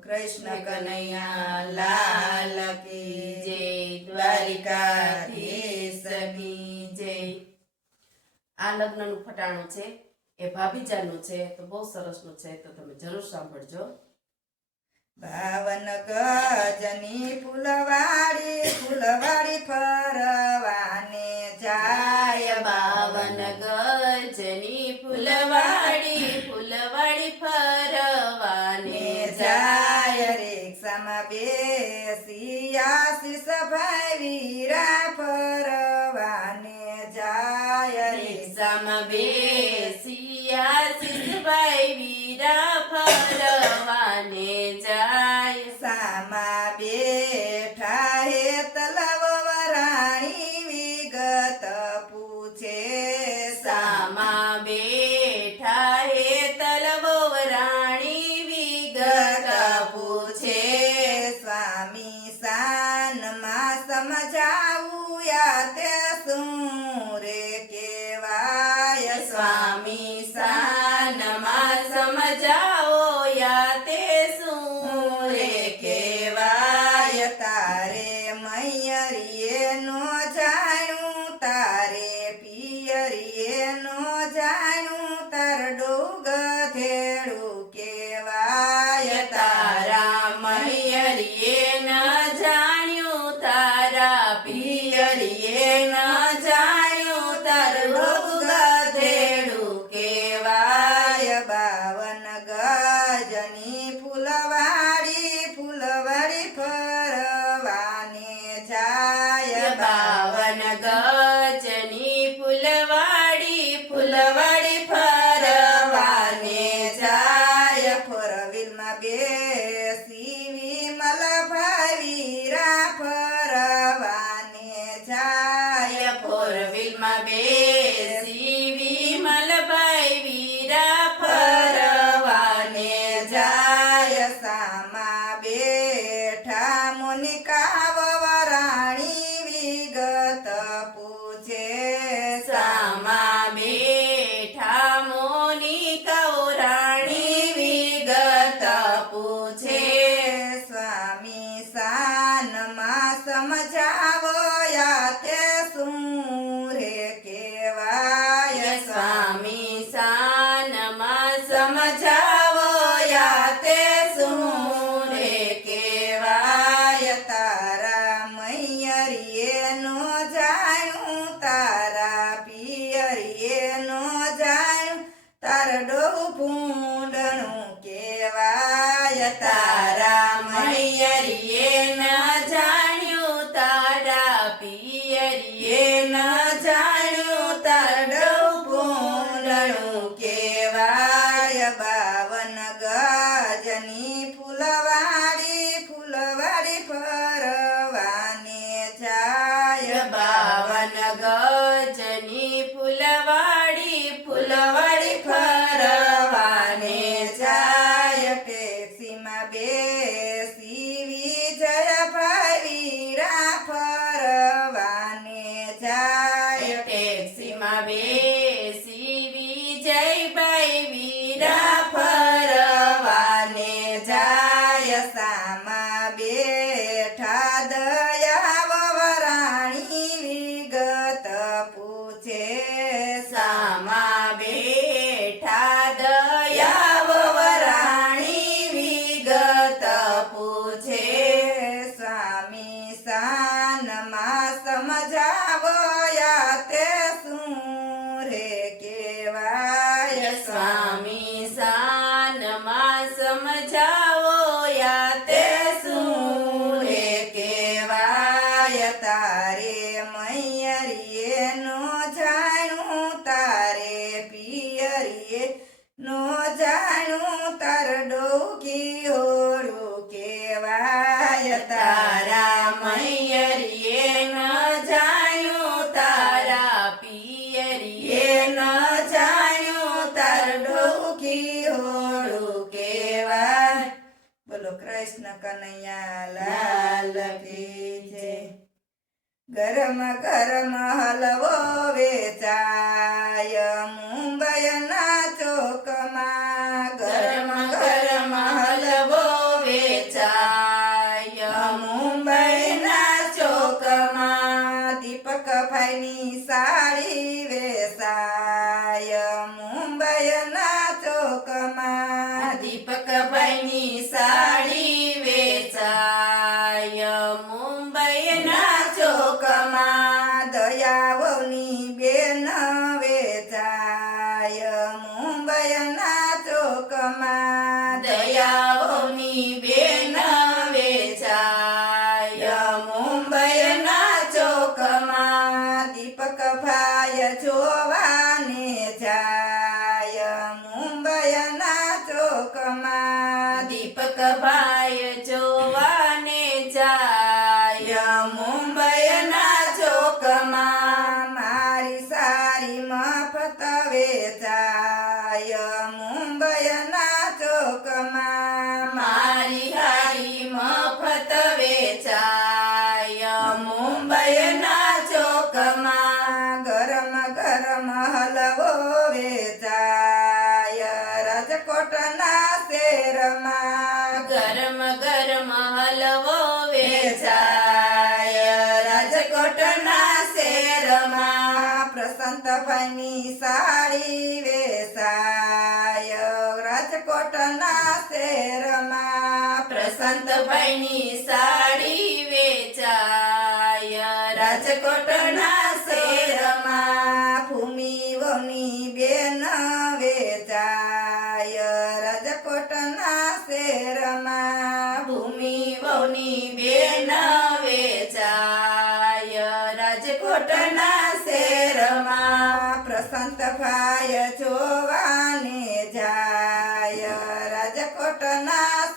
કૃષ્ણ કનૈયા લાલ કી જય દ્વારિકાધીશ કી જય. આ લગ્નનું ફટાણું છે એ ભાભીજાનું છે તો બહુ સરસનું છે તો તમે જરૂર સાંભળજો. ભાવન ગજની ફૂલ Elizabeth. ಏನೋ ಜಾ 什么？ગજની ફૂલવાડી ફૂલવાડી ફરવાને જાય કે સીમા બે સીવી જય ભાઈ રા ફરવાને જાય કે સીમા બે Samisa. બોલો કૃષ્ણ કનૈયા લાલ કી છે. ગરમ ગરમ હલવો વેચાય મુંબઈ ના ચોકમાં રાજકોટના શેરમાં પ્રશાંતભાઈની સાડી વેચાય. રાજકોટના શેરમાં ભૂમિ વની બેન વેચાય. રાજકોટના શેરમાં ભૂમિ વની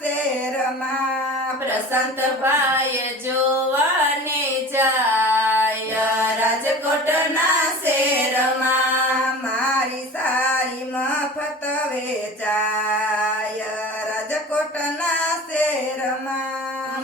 શેરમાં પ્રશાંતભાઈ જોવાને જાય. રાજકોટના શેરમાં મારી સારી મફત વેચાય. રાજકોટના શેરમાં